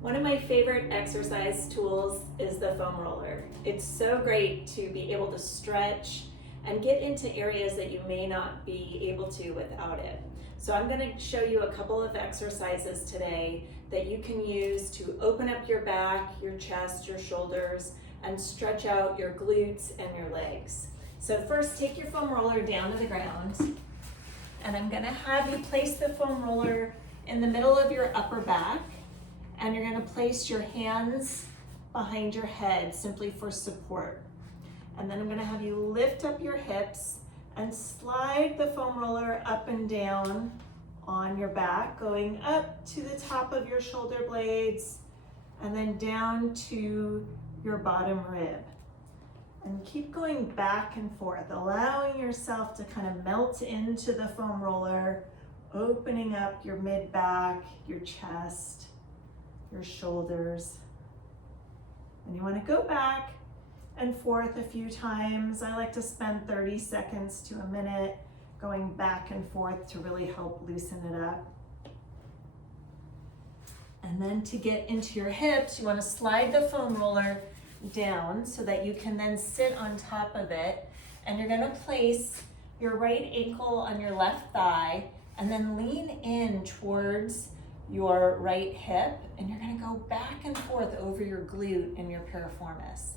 One of my favorite exercise tools is the foam roller. It's so great to be able to stretch and get into areas that you may not be able to without it. So I'm going to show you a couple of exercises today that you can use to open up your back, your chest, your shoulders, and stretch out your glutes and your legs. So first, take your foam roller down to the ground, and I'm going to have you place the foam roller in the middle of your upper back, and you're going to place your hands behind your head simply for support. And then I'm going to have you lift up your hips and slide the foam roller up and down on your back, going up to the top of your shoulder blades and then down to your bottom rib. And keep going back and forth, allowing yourself to kind of melt into the foam roller, opening up your mid-back, your chest, your shoulders. And you want to go back and forth a few times. I like to spend 30 seconds to a minute going back and forth to really help loosen it up. And then to get into your hips, you want to slide the foam roller down so that you can then sit on top of it. And you're going to place your right ankle on your left thigh and then lean in towards your right hip, and you're going to go back and forth over your glute and your piriformis.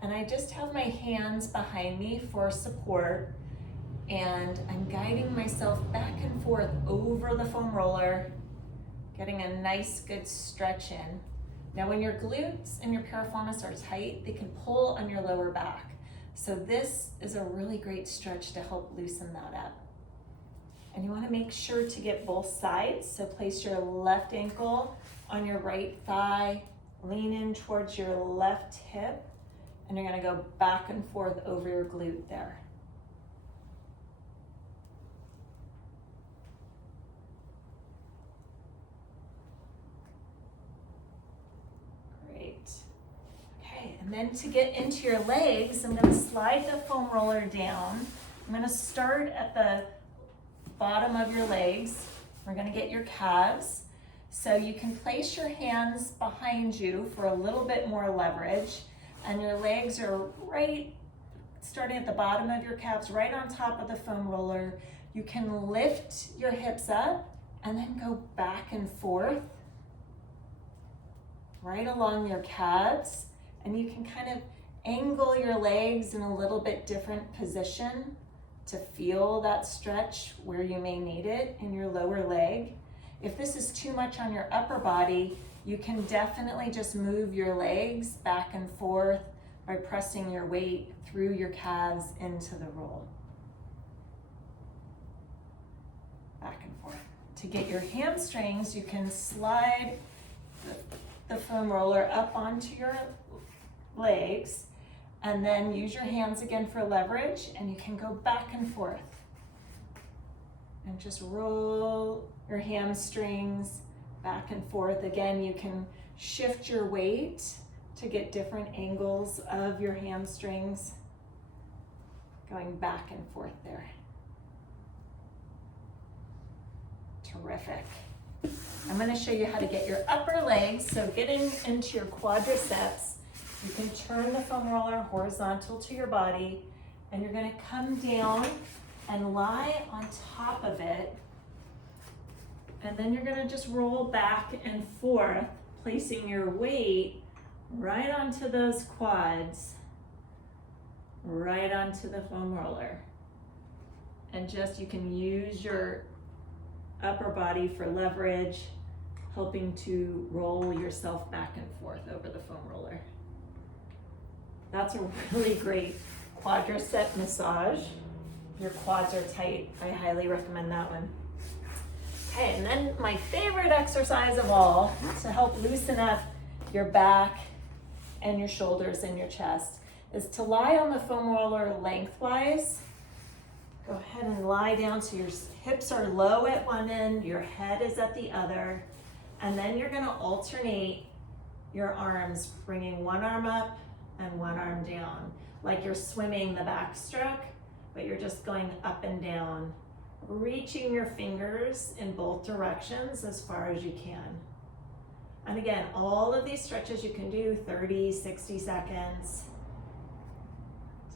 And I just have my hands behind me for support, and I'm guiding myself back and forth over the foam roller, getting a nice good stretch in. Now when your glutes and your piriformis are tight, they can pull on your lower back. So this is a really great stretch to help loosen that up. And you want to make sure to get both sides. So place your left ankle on your right thigh, lean in towards your left hip, and you're going to go back and forth over your glute there. Great. Okay, and then to get into your legs, I'm going to slide the foam roller down. I'm going to start at the bottom of your legs. We're going to get your calves. So you can place your hands behind you for a little bit more leverage, and your legs are right, starting at the bottom of your calves, right on top of the foam roller. You can lift your hips up and then go back and forth right along your calves, and you can kind of angle your legs in a little bit different position to feel that stretch where you may need it in your lower leg. If this is too much on your upper body, you can definitely just move your legs back and forth by pressing your weight through your calves into the roll. Back and forth. To get your hamstrings, you can slide the foam roller up onto your legs, and then use your hands again for leverage, and you can go back and forth. And just roll your hamstrings back and forth. Again, you can shift your weight to get different angles of your hamstrings, going back and forth there. Terrific. I'm going to show you how to get your upper legs, so getting into your quadriceps. You can turn the foam roller horizontal to your body, and you're going to come down and lie on top of it. And then you're going to just roll back and forth, placing your weight right onto those quads, right onto the foam roller. And just, you can use your upper body for leverage, helping to roll yourself back and forth over the foam roller. That's a really great quadricep massage. Your quads are tight, I highly recommend that one. Okay, and then my favorite exercise of all to help loosen up your back and your shoulders and your chest is to lie on the foam roller lengthwise. Go ahead and lie down so your hips are low at one end, your head is at the other, and then you're going to alternate your arms, bringing one arm up and one arm down, like you're swimming the backstroke, but you're just going up and down, reaching your fingers in both directions as far as you can. And And again, all of these stretches you can do 30, 60 seconds.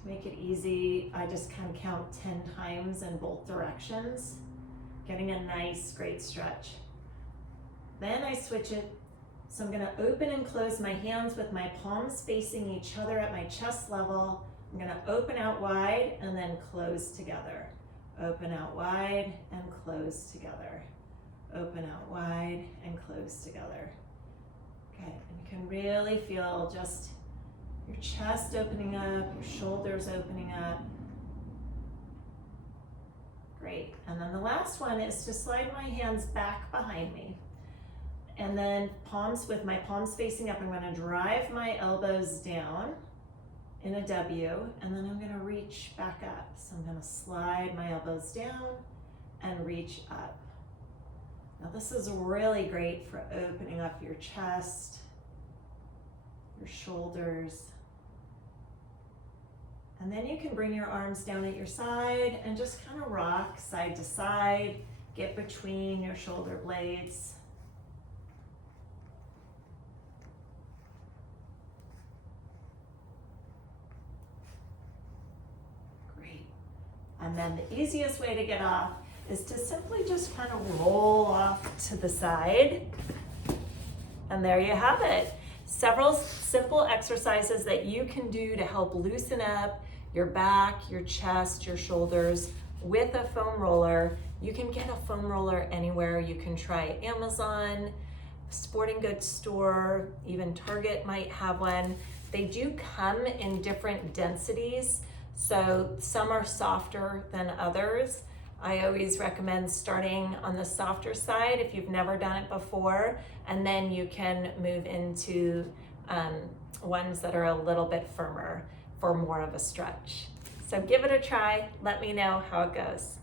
To make it easy, I just kind of count 10 times in both directions, getting a nice, great stretch. Then I switch it. So I'm gonna open and close my hands with my palms facing each other at my chest level. I'm gonna open out wide and then close together. Open out wide and close together. Open out wide and close together. Okay, and you can really feel just your chest opening up, your shoulders opening up. Great, and then the last one is to slide my hands back behind me. And then with my palms facing up, I'm gonna drive my elbows down in a W, and then I'm gonna reach back up. So I'm gonna slide my elbows down and reach up. Now this is really great for opening up your chest, your shoulders. And then you can bring your arms down at your side and just kind of rock side to side, get between your shoulder blades. And then the easiest way to get off is to simply just kind of roll off to the side. And there you have it. Several simple exercises that you can do to help loosen up your back, your chest, your shoulders with a foam roller. You can get a foam roller anywhere. You can try Amazon, sporting goods store, even Target might have one. They do come in different densities. So some are softer than others. I always recommend starting on the softer side if you've never done it before, and then you can move into ones that are a little bit firmer for more of a stretch. So give it a try. Let me know how it goes.